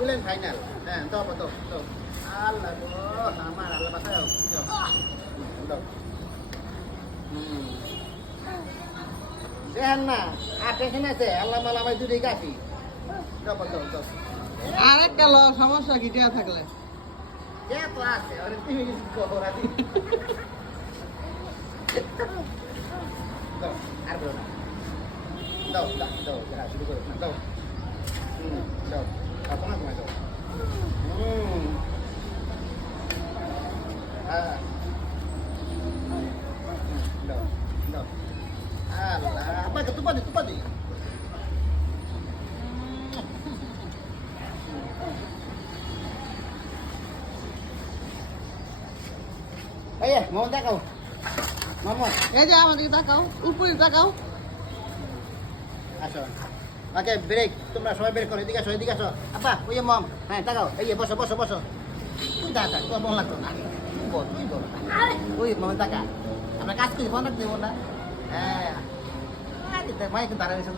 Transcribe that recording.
Boolean final হ্যাঁ দাও দাও দাও আল্লাহ গো আমার আল্লাহ বাঁচাও দাও দাও দেখেন না আর টেনশন আছে আল্লাহ মালা ভাই দুটোই কাফি দাও দাও দাও আর একটা ল সমস্যা কি টিয়া থাকলে কে তো আছে আরে তুমি খবর আছে দাও আর বলো না দাও দাও দাও হ্যাঁ শুরু করো না দাও দাও খাবো না তোমায় দাও হ্যাঁ দাও দাও আল্লাহ apa tupa di Ayo, mau takau. Mama. এই যে আমাদেরকে তাকাও উপরে তাকাও আসো ওকে ব্রেক তোমরা সবাই বের করো এদিকে আসো এদিকে আসো আপা ওই যে মম হ্যাঁ তাকাও এই যে বসো বসো বসো তুই দাঁড়া তো মন লাগতো না তুই বল ওই মম তাকা আমরা কাজ করি ফোন রাখতে না হ্যাঁ মাইক দাঁড়ানো সব